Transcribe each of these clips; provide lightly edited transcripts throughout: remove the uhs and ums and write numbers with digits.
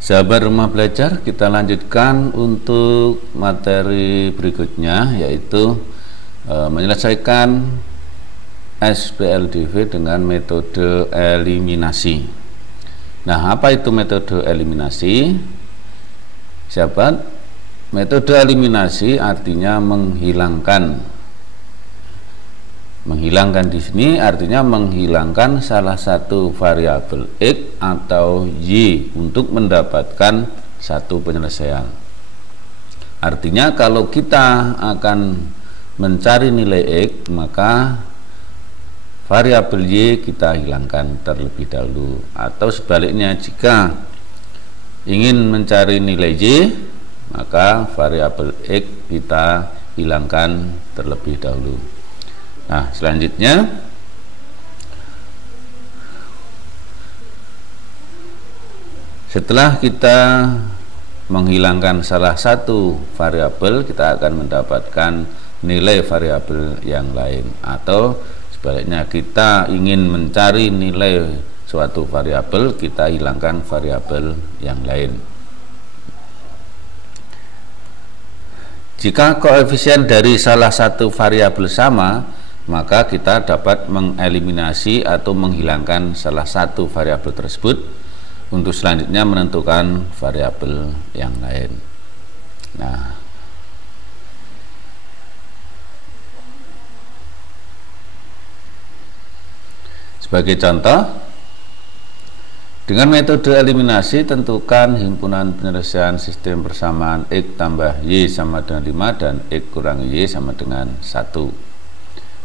Sahabat rumah belajar, kita lanjutkan untuk materi berikutnya, yaitu menyelesaikan SPLDV dengan metode eliminasi. Nah, apa itu metode eliminasi? Sahabat, metode eliminasi artinya menghilangkan. Menghilangkan di sini artinya menghilangkan salah satu variabel X atau Y untuk mendapatkan satu penyelesaian. Artinya kalau kita akan mencari nilai X, maka variabel Y kita hilangkan terlebih dahulu, atau sebaliknya, jika ingin mencari nilai Y, maka variabel X kita hilangkan terlebih dahulu. Nah, selanjutnya setelah kita menghilangkan salah satu variabel, kita akan mendapatkan nilai variabel yang lain, atau sebaliknya, kita ingin mencari nilai suatu variabel, kita hilangkan variabel yang lain. Jika koefisien dari salah satu variabel sama, maka kita dapat mengeliminasi atau menghilangkan salah satu variabel tersebut untuk selanjutnya menentukan variabel yang lain. Nah, sebagai contoh, dengan metode eliminasi, tentukan himpunan penyelesaian sistem persamaan X tambah Y sama dengan 5 dan X kurang Y sama dengan 1.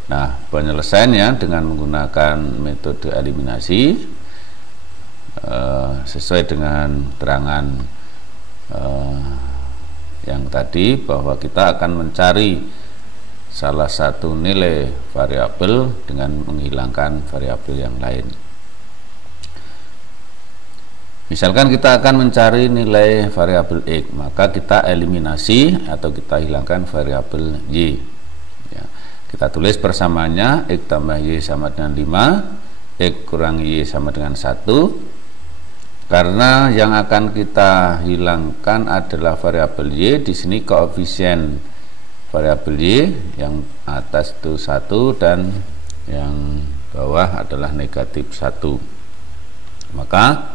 Nah, penyelesaiannya dengan menggunakan metode eliminasi sesuai dengan terangan yang tadi, bahwa kita akan mencari salah satu nilai variabel dengan menghilangkan variabel yang lain. Misalkan kita akan mencari nilai variabel X, maka kita eliminasi atau kita hilangkan variabel Y. Ya, kita tulis persamaannya X tambah Y sama dengan 5, X kurang Y sama dengan 1. Karena yang akan kita hilangkan adalah variabel Y, di sini koefisien variabel Y yang atas itu 1 dan yang bawah adalah negatif 1. Maka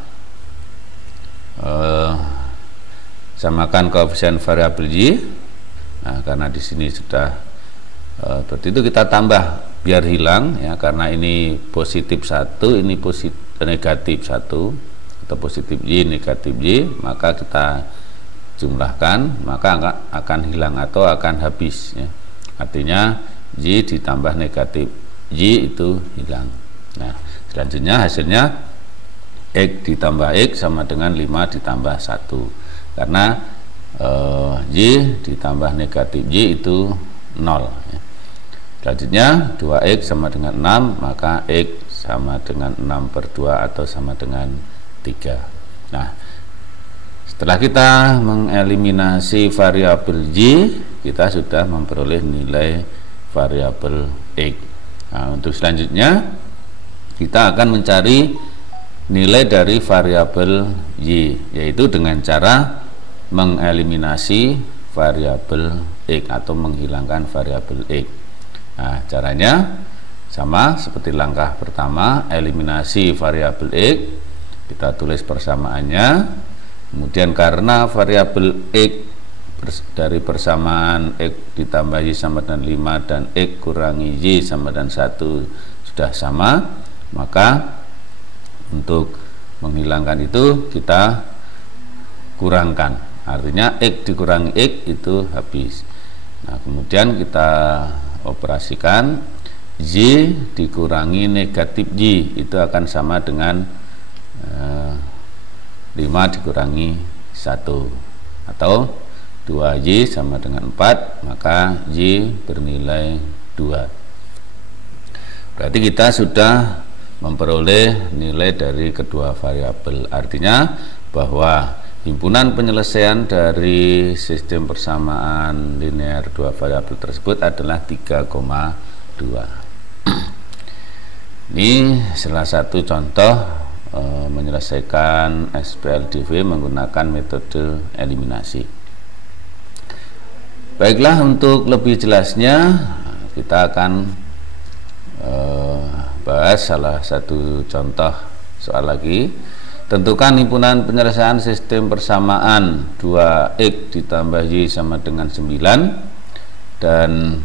samakan koefisien variabel Y. Nah, karena di sini sudah seperti itu, kita tambah biar hilang ya, karena ini positif 1, ini negatif 1, atau positif Y negatif Y, maka kita jumlahkan, maka akan hilang atau akan habis ya. Artinya Y ditambah negatif Y itu hilang. Nah, selanjutnya hasilnya X ditambah X sama dengan 5 ditambah 1, karena Y ditambah negatif Y itu 0 ya. Selanjutnya 2X sama dengan 6, maka X sama dengan 6/2 atau sama dengan 3. Nah, setelah kita mengeliminasi variabel Y, kita sudah memperoleh nilai variabel X. Nah, untuk selanjutnya kita akan mencari nilai dari variabel Y, yaitu dengan cara mengeliminasi variabel X atau menghilangkan variabel X. Nah, caranya sama seperti langkah pertama, eliminasi variabel X. Kita tulis persamaannya, kemudian karena variabel X dari persamaan X ditambah Y sama dengan 5 dan X kurangi Y sama dengan 1 sudah sama, maka untuk menghilangkan itu kita kurangkan, artinya X dikurangi X itu habis. Nah, kemudian kita operasikan, Y dikurangi negatif Y itu akan sama dengan 5 dikurangi 1, atau 2Y sama dengan 4, maka Y bernilai 2. Berarti kita sudah memperoleh nilai dari kedua variabel. Artinya bahwa himpunan penyelesaian dari sistem persamaan linear dua variabel tersebut adalah 3,2. Ini salah satu contoh menyelesaikan SPLDV menggunakan metode eliminasi. Baiklah, untuk lebih jelasnya kita akan bahas salah satu contoh soal lagi. Tentukan himpunan penyelesaian sistem persamaan 2x ditambah y sama dengan 9 dan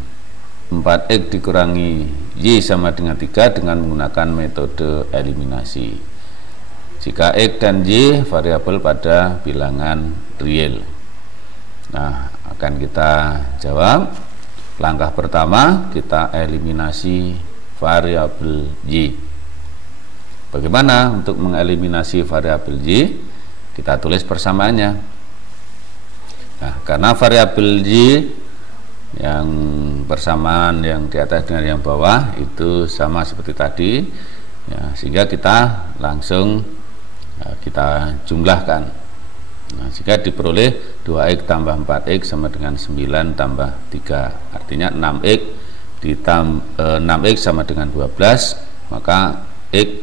4x dikurangi y sama dengan 3 dengan menggunakan metode eliminasi jika x dan y variabel pada bilangan real. Nah, akan kita jawab. Langkah pertama, kita eliminasi variabel y. Bagaimana untuk mengeliminasi variabel y? Kita tulis persamaannya. Nah, karena variabel y yang persamaan yang di atas dengan yang bawah itu sama seperti tadi, ya, sehingga kita langsung kita jumlahkan. Nah, jika diperoleh 2x tambah 4x sama dengan 9 tambah 3, artinya 6x sama dengan 12, maka x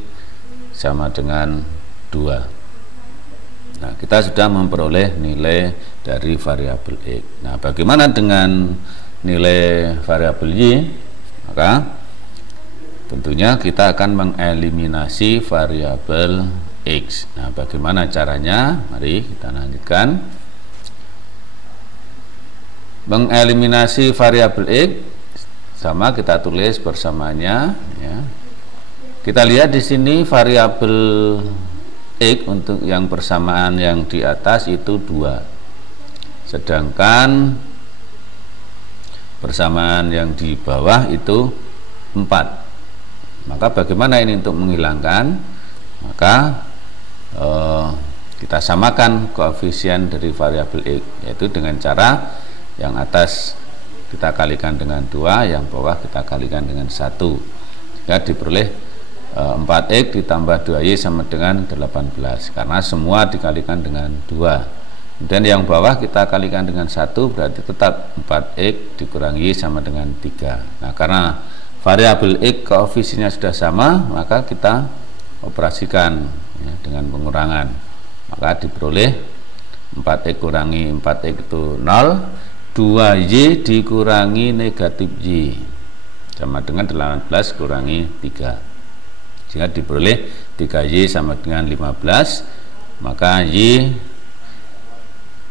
sama dengan 2. Nah, kita sudah memperoleh nilai dari variabel x. Nah, bagaimana dengan nilai variabel y? Maka tentunya kita akan mengeliminasi variabel x. Nah, bagaimana caranya? Mari kita lanjutkan. Mengeliminasi variabel x sama kita tulis persamaannya, ya. Kita lihat di sini variabel x untuk yang persamaan yang di atas itu 2. Sedangkan persamaan yang di bawah itu 4. Maka bagaimana ini untuk menghilangkan? Maka kita samakan koefisien dari variabel x, yaitu dengan cara yang atas kita kalikan dengan 2, yang bawah kita kalikan dengan 1. Jika diperoleh 4x ditambah 2y sama dengan 18, karena semua dikalikan dengan 2. Dan yang bawah kita kalikan dengan 1, berarti tetap 4x dikurangi y sama dengan 3. Nah, karena variabel x koefisiennya sudah sama, maka kita operasikan, ya, dengan pengurangan. Maka diperoleh 4x kurangi 4x itu 0, 2y dikurangi negatif y sama dengan 18 kurangi 3. Jika diperoleh 3y sama dengan 15, maka y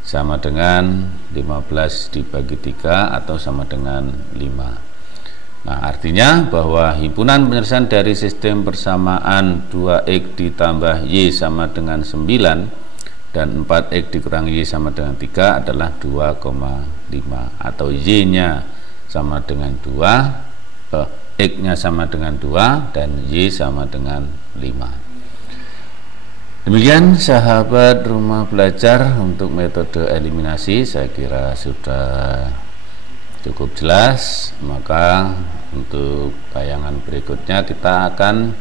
sama dengan 15 dibagi 3 atau sama dengan 5. Nah, artinya bahwa himpunan penyelesaian dari sistem persamaan 2x ditambah y sama dengan 9 dan 4x dikurangi y sama dengan 3 adalah 2,5, atau y-nya sama dengan 2, x-nya sama dengan 2 dan y sama dengan 5. Demikian sahabat rumah belajar untuk metode eliminasi, saya kira sudah cukup jelas. Maka untuk tayangan berikutnya kita akan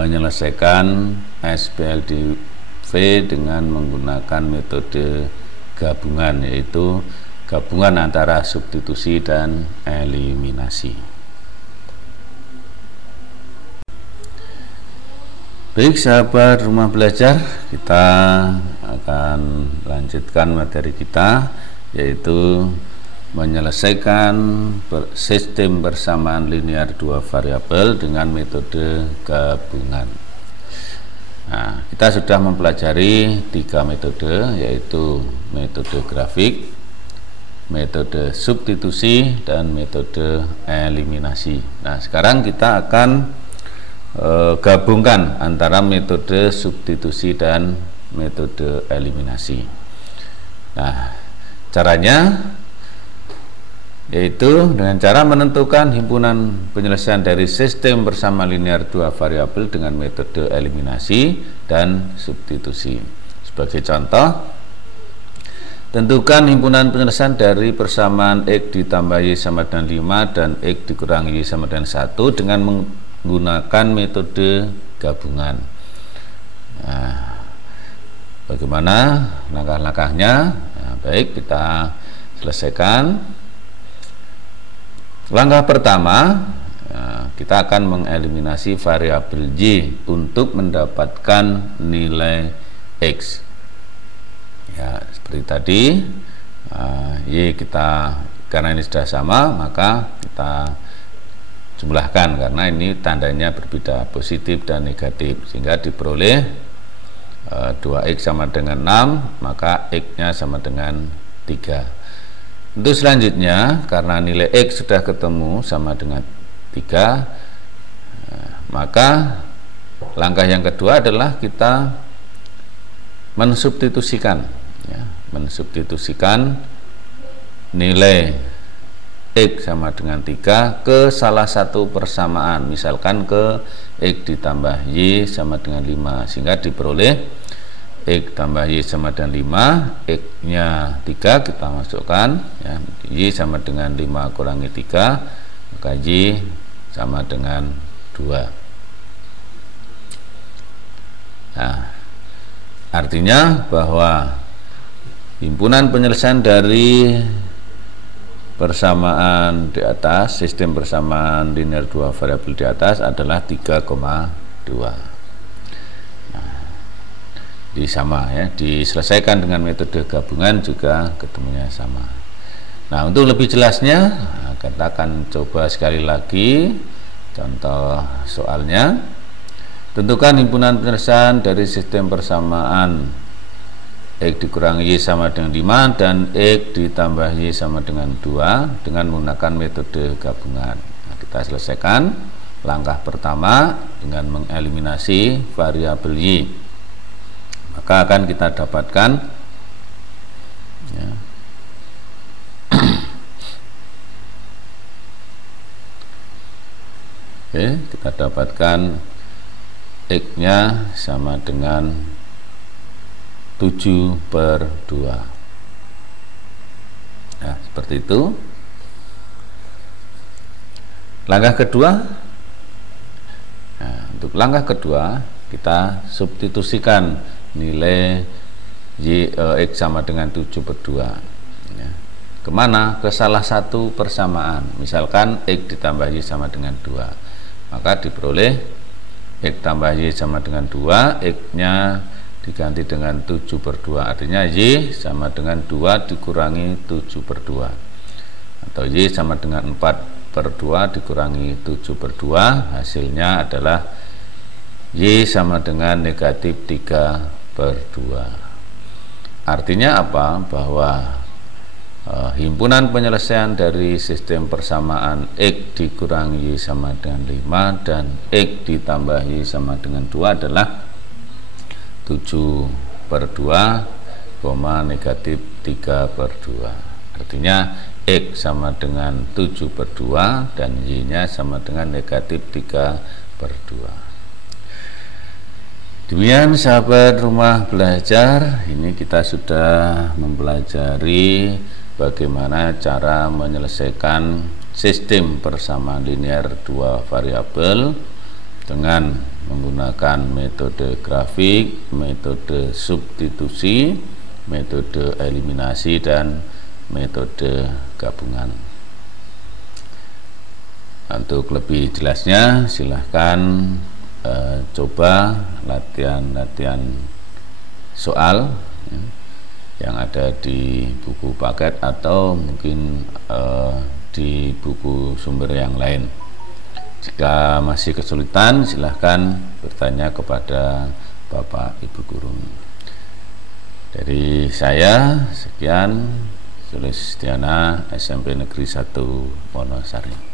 menyelesaikan SPLDV dengan menggunakan metode gabungan, yaitu gabungan antara substitusi dan eliminasi. Baik sahabat rumah belajar, kita akan lanjutkan materi kita, yaitu menyelesaikan sistem persamaan linear 2 variabel dengan metode gabungan. Nah, kita sudah mempelajari 3 metode, yaitu metode grafik, metode substitusi, dan metode eliminasi. Nah, sekarang kita akan gabungkan antara metode substitusi dan metode eliminasi. Nah, caranya yaitu dengan cara menentukan himpunan penyelesaian dari sistem bersama linear 2 variabel dengan metode eliminasi dan substitusi. Sebagai contoh, tentukan himpunan penyelesaian dari persamaan x ditambah y sama dengan 5 dan x dikurangi y sama dengan 1 dengan menggunakan metode gabungan. Nah, bagaimana langkah-langkahnya? Nah, baik, kita selesaikan. Langkah pertama, kita akan mengeliminasi variabel Y untuk mendapatkan nilai X. Ya, seperti tadi, Y kita, karena ini sudah sama, maka kita jumlahkan karena ini tandanya berbeda, positif dan negatif, sehingga diperoleh 2X sama dengan 6, maka X-nya sama dengan 3. Untuk selanjutnya, karena nilai X sudah ketemu sama dengan 3, maka langkah yang kedua adalah kita mensubstitusikan, ya, mensubstitusikan nilai X sama dengan 3 ke salah satu persamaan, misalkan ke X ditambah Y sama dengan 5, sehingga diperoleh X tambah Y sama dengan 5, X nya 3 kita masukkan, ya, Y sama dengan 5 kurangi 3, maka Y sama dengan 2. Nah, artinya bahwa himpunan penyelesaian dari persamaan di atas, sistem persamaan linear 2 variabel di atas adalah 3,2. Nah, sama ya, diselesaikan dengan metode gabungan juga ketemunya sama. Nah, untuk lebih jelasnya, kita akan coba sekali lagi contoh soalnya. Tentukan himpunan penyelesaian dari sistem persamaan X dikurangi Y sama dengan 5 dan X ditambah Y sama dengan 2 dengan menggunakan metode gabungan. Nah, kita selesaikan langkah pertama dengan mengeliminasi variabel Y. Maka akan kita dapatkan, ya, oke, kita dapatkan X-nya sama dengan 7/2. Nah, seperti itu. Langkah kedua, nah, untuk langkah kedua kita substitusikan nilai X sama dengan 7/2, ya. Kemana? Ke salah satu persamaan, misalkan X ditambah Y sama dengan 2, maka diperoleh X tambah Y sama dengan 2, X nya diganti dengan 7/2, artinya Y sama dengan 2 dikurangi 7/2, atau Y sama dengan 4/2 dikurangi 7/2, hasilnya adalah Y sama dengan negatif 3/2. Artinya apa? Bahwa himpunan penyelesaian dari sistem persamaan X dikurangi Y sama dengan 5 dan X ditambah Y sama dengan 2 adalah 7/2, negatif 3/2. Artinya X sama dengan 7/2 dan Y nya sama dengan negatif 3/2. Demikian sahabat rumah belajar, ini kita sudah mempelajari bagaimana cara menyelesaikan sistem persamaan linear 2 variabel dengan menggunakan metode grafik, metode substitusi, metode eliminasi, dan metode gabungan. Untuk lebih jelasnya silahkan coba latihan-latihan soal, ya, yang ada di buku paket atau mungkin di buku sumber yang lain. Jika masih kesulitan, silahkan bertanya kepada Bapak Ibu Guru. Dari saya, sekian. Sulis Setiana, SMP Negeri 1 Wonosari.